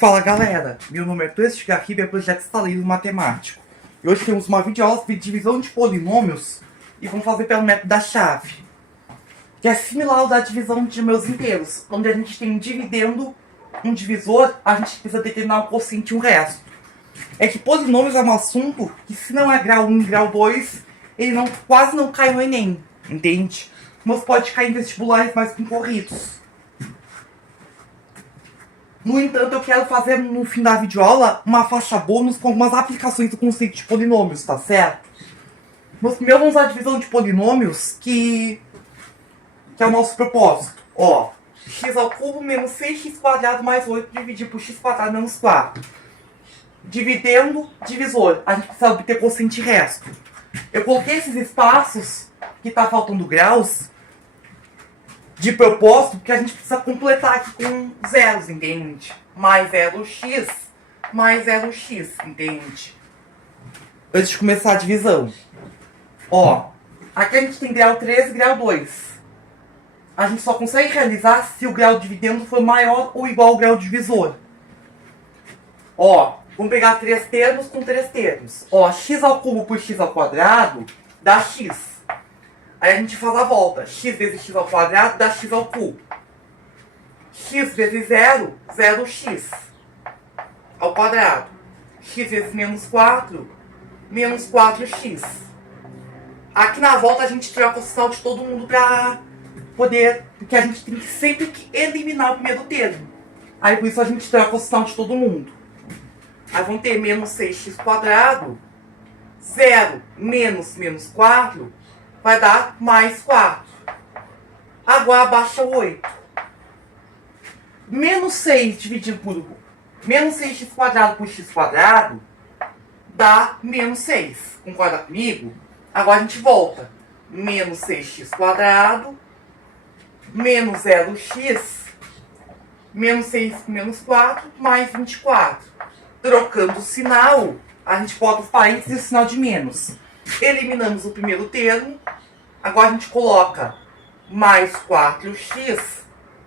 Fala galera, meu nome é Clécio Garribe, é projeto estaleiro matemático. E hoje temos uma videoaula de divisão de polinômios e vamos fazer pelo método da chave, que é similar ao da divisão de números inteiros, onde a gente tem um dividendo, um divisor, a gente precisa determinar um quociente e um resto. É que polinômios é um assunto que, se não é grau 1 e grau 2, ele quase não cai no Enem, entende? Mas pode cair em vestibulares mais concorridos. No entanto, eu quero fazer no fim da videoaula uma faixa bônus com algumas aplicações do conceito de polinômios, tá certo? Mas primeiro vamos à divisão de polinômios, que é o nosso propósito. Ó, x ao cubo menos 6x quadrado mais 8 dividido por x quadrado menos 4. Dividendo, divisor. A gente precisa obter quociente e resto. Eu coloquei esses espaços, que tá faltando graus, de propósito, porque a gente precisa completar aqui com zeros, entende? Mais 0x, mais 0x, entende? Antes de começar a divisão. Ó, aqui a gente tem grau 3 e grau 2. A gente só consegue realizar se o grau dividendo for maior ou igual ao grau divisor. Ó, vamos pegar 3 termos com 3 termos. Ó, x ao cubo por x ao quadrado dá x. Aí a gente faz a volta. X vezes x ao quadrado dá x ao cubo. X vezes 0, 0x ao quadrado. X vezes menos 4, menos 4x. Aqui na volta a gente troca o sinal de todo mundo pra poder... Porque a gente tem sempre que eliminar o primeiro termo. Aí por isso a gente troca o sinal de todo mundo. Aí vamos ter menos 6x quadrado. 0 menos menos 4... vai dar mais 4. Agora abaixa 8. Menos 6 dividido por... menos 6x quadrado por x quadrado dá menos 6. Concorda comigo? Agora a gente volta. Menos 6x quadrado menos 0x menos 6 menos 4 mais 24. Trocando o sinal, a gente bota os parênteses e o sinal de menos. Eliminamos o primeiro termo. Agora a gente coloca mais 4x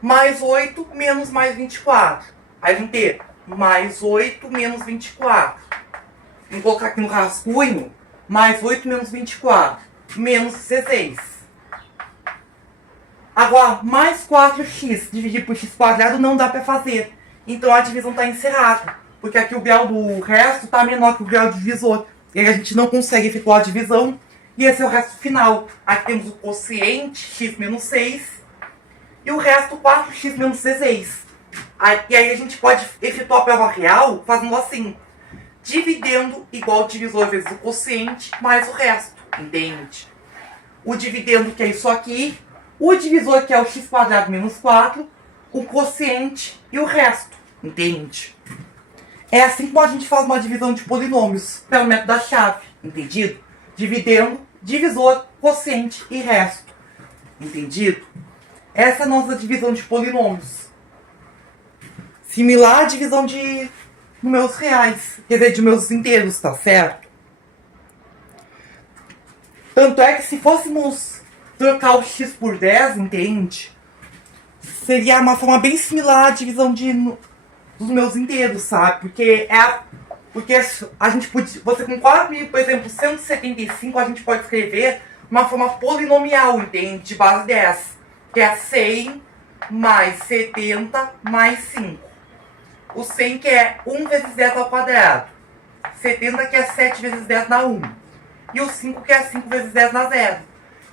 mais 8 menos mais 24. Aí vamos ter mais 8 menos 24. Vamos colocar aqui no rascunho mais 8 menos 24 menos 16. Agora, mais 4x dividido por x quadrado não dá para fazer. Então a divisão está encerrada. Porque aqui o grau do resto está menor que o grau do divisor. E aí a gente não consegue efetuar a divisão. E esse é o resto final. Aqui temos o quociente, x menos 6. E o resto, 4x menos 16. E aí a gente pode efetuar a prova real fazendo assim. Dividendo igual ao divisor vezes o quociente mais o resto. Entende? O dividendo, que é isso aqui. O divisor, que é o x quadrado menos 4. O quociente e o resto. Entende? É assim como a gente faz uma divisão de polinômios pelo método da chave, entendido? Dividendo, divisor, quociente e resto, entendido? Essa é a nossa divisão de polinômios. Similar à divisão de números reais, quer dizer, de números inteiros, tá certo? Tanto é que se fôssemos trocar o x por 10, entende? Seria uma forma bem similar à divisão dos meus inteiros, sabe? Porque a gente podia... Você concorda comigo, por exemplo, 175 a gente pode escrever uma forma polinomial, entende? De base 10. Que é 100 mais 70 mais 5. O 100 que é 1 vezes 10 ao quadrado. 70 que é 7 vezes 10 na 1. E o 5 que é 5 vezes 10 na 0.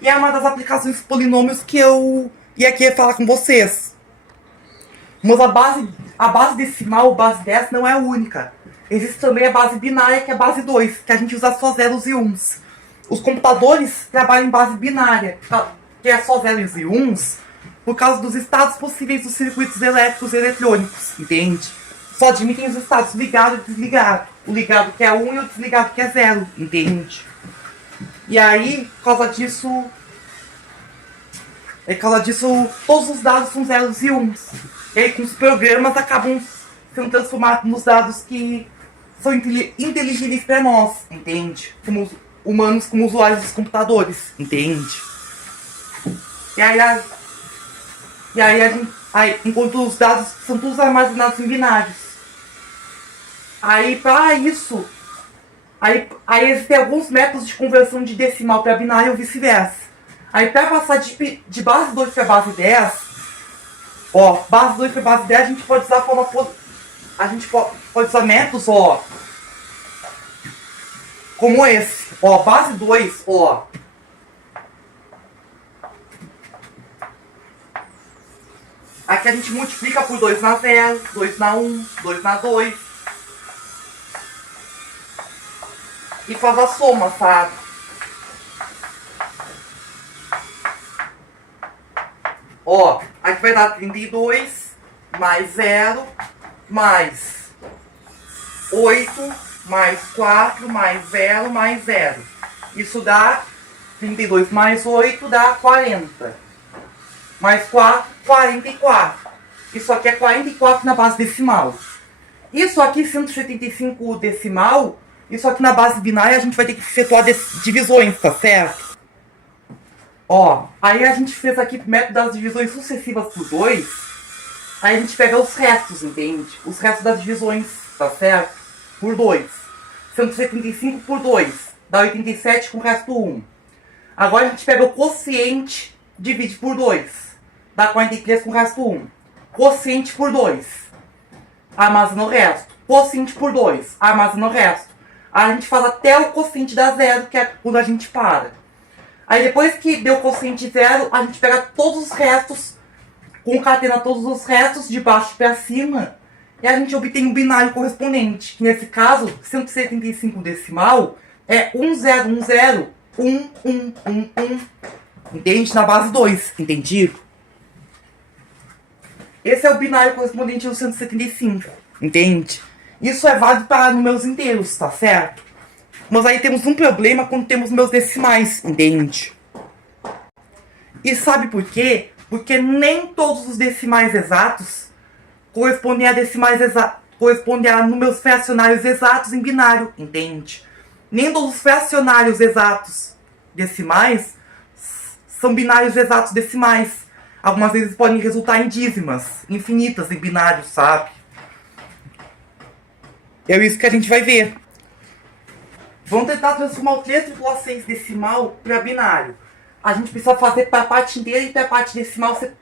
E é uma das aplicações dos polinômios que eu ia aqui falar com vocês. Mas a base decimal, base 10, não é única. Existe também a base binária, que é a base 2, que a gente usa só zeros e uns. Os computadores trabalham em base binária, que é só zeros e uns, por causa dos estados possíveis dos circuitos elétricos e eletrônicos, entende? Só admitem os estados ligado e desligado. O ligado que é 1 e o desligado que é 0, entende? E aí, por causa disso, todos os dados são zeros e uns. E aí, com os programas, acabam sendo transformados nos dados que são inteligíveis para nós, entende? Como humanos, como usuários dos computadores, entende? Enquanto os dados são todos armazenados em binários. Aí, para isso, aí existem alguns métodos de conversão de decimal para binário ou vice-versa. Aí, para passar de base 2 para base 10, ó, base 2 para base 10, a gente pode usar a forma... A gente pode usar métodos, ó, como esse. Ó, base 2, ó. Aqui a gente multiplica por 2 na 0, 2 na 1, 2 na 2. E faz a soma, sabe? Ó, aqui vai dar 32 mais 0 mais 8 mais 4 mais 0 mais 0. Isso dá 32 mais 8 dá 40. Mais 4, 44. Isso aqui é 44 na base decimal. Isso aqui, 175 decimal. Isso aqui na base binária a gente vai ter que efetuar divisões, tá certo? Ó, aí a gente fez aqui o método das divisões sucessivas por 2. Aí a gente pega os restos, entende? Os restos das divisões, tá certo? Por 2. 175 por 2. Dá 87 com o resto 1. Agora a gente pega o quociente, divide por 2. Dá 43 com o resto 1. Quociente por 2. Armazena o resto. Quociente por 2. Armazena o resto. Aí a gente faz até o quociente dar 0, que é quando a gente para. Aí depois que deu o quociente 0, a gente pega todos os restos, concatena todos os restos de baixo para cima, e a gente obtém um binário correspondente. Que nesse caso, 175 decimal é 1010 1111. Entende? Na base 2. Entendido? Esse é o binário correspondente ao 175. Entende? Isso é válido para números inteiros, tá certo? Mas aí temos um problema quando temos números decimais, entende? E sabe por quê? Porque nem todos os decimais exatos correspondem a correspondem a números fracionários exatos em binário, entende? Nem todos os fracionários exatos decimais são binários exatos decimais. Algumas vezes podem resultar em dízimas infinitas em binário, sabe? É isso que a gente vai ver. Vamos tentar transformar o 3,6 decimal para binário. A gente precisa fazer para a parte inteira e para a parte decimal, que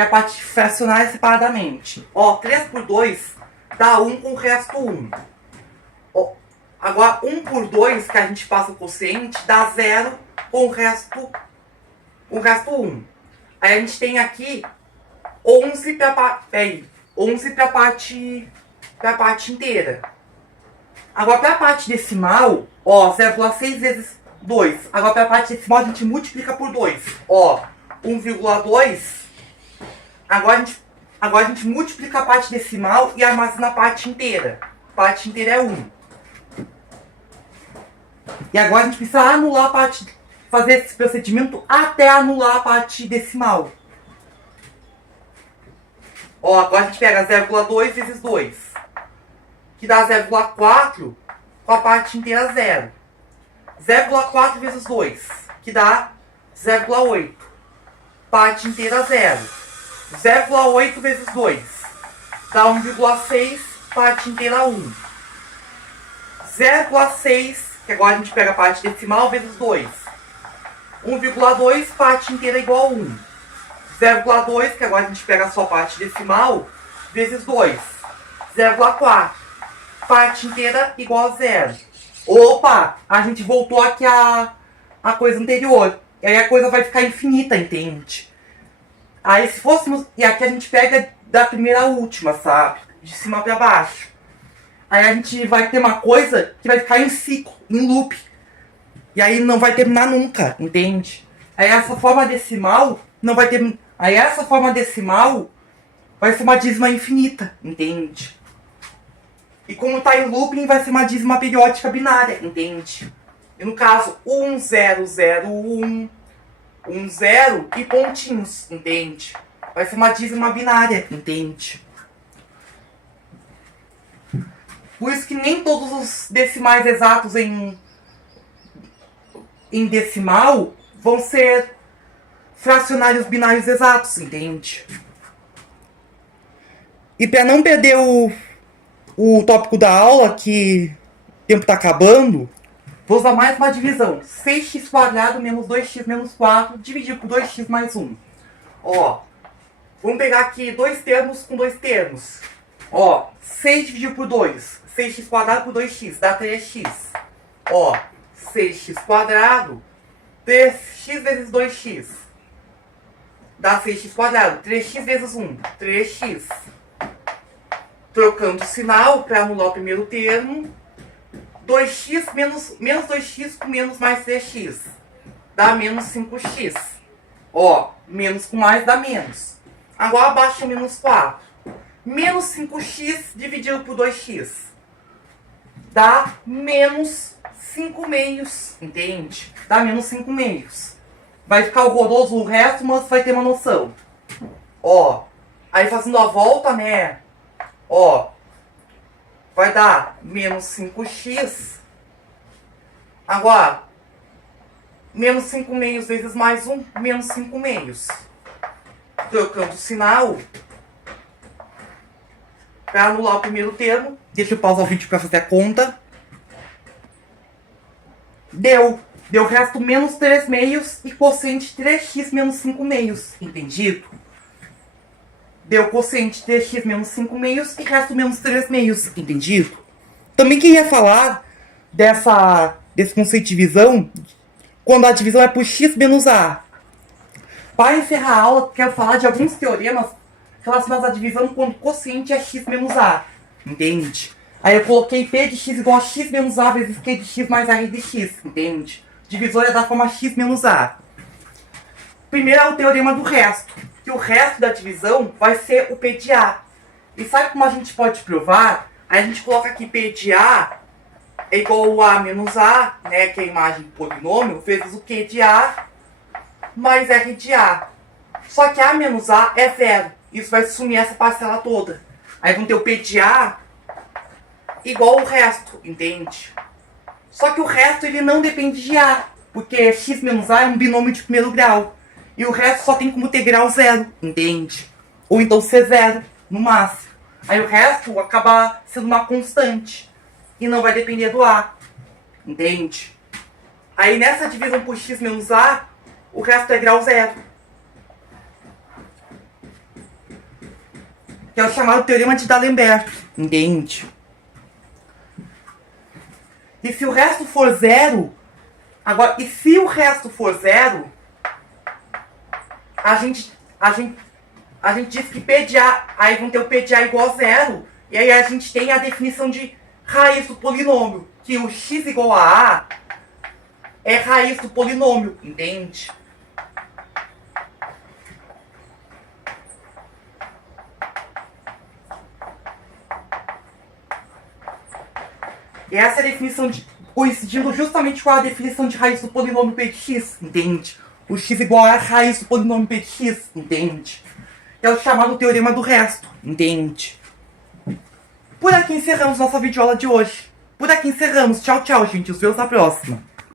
é a parte fracionária, separadamente. Ó, 3 por 2 dá 1 com o resto 1. Ó, agora 1 por 2, que a gente passa o quociente, dá 0 com o resto 1. Aí a gente tem aqui 11 para a parte inteira. Agora, para a parte decimal, ó, 0,6 vezes 2. Agora, para a parte decimal, a gente multiplica por 2. Ó, 1,2. Agora a gente multiplica a parte decimal e armazena a parte inteira. A parte inteira é 1. E agora a gente precisa anular a parte... Fazer esse procedimento até anular a parte decimal. Ó, agora a gente pega 0,2 vezes 2. Que dá 0,4 com a parte inteira 0. 0,4 vezes 2, que dá 0,8. Parte inteira 0. 0,8 vezes 2, dá 1,6, parte inteira 1. 0,6, que agora a gente pega a parte decimal, vezes 2. 1,2, parte inteira igual a 1. 0,2, que agora a gente pega só a parte decimal, vezes 2. 0,4. Parte inteira igual a 0. Opa! A gente voltou aqui a coisa anterior. E aí a coisa vai ficar infinita, entende? Aí se fôssemos... E aqui a gente pega da primeira à última, sabe? De cima pra baixo. Aí a gente vai ter uma coisa que vai ficar em ciclo, em loop. E aí não vai terminar nunca, entende? Aí essa forma decimal não vai ter... Aí essa forma decimal vai ser uma dízima infinita, entende? E como tá em looping, vai ser uma dízima periódica binária, entende? E no caso, 1, 0, 0, 1, 1, 0 e pontinhos, entende? Vai ser uma dízima binária, entende? Por isso que nem todos os decimais exatos em decimal vão ser fracionários binários exatos, entende? E para não perder o tópico da aula, que o tempo tá acabando, vou usar mais uma divisão. 6x² menos 2x menos 4 dividido por 2x mais 1. Ó, vamos pegar aqui dois termos com dois termos. Ó, 6 dividido por 2. 6x² por 2x dá 3x. Ó, 6x², 3x vezes 2x. Dá 6x². 3x vezes 1, 3x. Trocando o sinal para anular o primeiro termo. 2x menos 2x com menos mais 3x. Dá menos 5x. Ó, menos com mais dá menos. Agora abaixa o menos 4. Menos 5x dividido por 2x. Dá menos 5 meios. Entende? Dá menos 5 meios. Vai ficar horroroso o resto, mas vai ter uma noção. Ó, aí fazendo a volta, né? Ó, vai dar menos 5x. Agora, menos 5 meios vezes mais 1, menos 5 meios. Trocando o sinal para anular o primeiro termo. Deixa eu pausar o vídeo para fazer a conta. Deu o resto menos 3 meios e quociente 3x menos 5 meios. Entendido? Deu quociente 3x menos 5 meios e resto menos 3 meios. Entendido? Também queria falar desse conceito de divisão quando a divisão é por x menos a. Para encerrar a aula, quero falar de alguns teoremas relacionados à divisão quando o quociente é x menos a. Entende? Aí eu coloquei P de x igual a x menos a vezes Q de x mais R de x. Entende? Divisor é da forma x menos a. Primeiro é o teorema do resto. Que o resto da divisão vai ser o P de A. E sabe como a gente pode provar? Aí a gente coloca aqui P de A é igual a menos A, né, que é a imagem do polinômio, vezes o Q de A mais R de A. Só que A menos A é zero. Isso vai sumir essa parcela toda. Aí vamos ter o P de A igual ao resto, entende? Só que o resto ele não depende de A, porque x menos A é um binômio de primeiro grau. E o resto só tem como ter grau zero, entende? Ou então ser zero, no máximo. Aí o resto acaba sendo uma constante. E não vai depender do A, entende? Aí nessa divisão por x menos A, o resto é grau zero. Que é o chamado teorema de D'Alembert, entende? E se o resto for zero, agora, e se o resto for zero, a gente diz que P de A, aí vão ter o P de A igual a zero, e aí a gente tem a definição de raiz do polinômio, que o x igual a A é raiz do polinômio, entende? E essa é a definição de, coincidindo justamente com a definição de raiz do polinômio P de x, entende? O x igual a raiz do polinômio P de x, entende? É o chamado teorema do resto, entende? Por aqui encerramos nossa videoaula de hoje. Por aqui encerramos. Tchau, tchau, gente. Os vemos na próxima.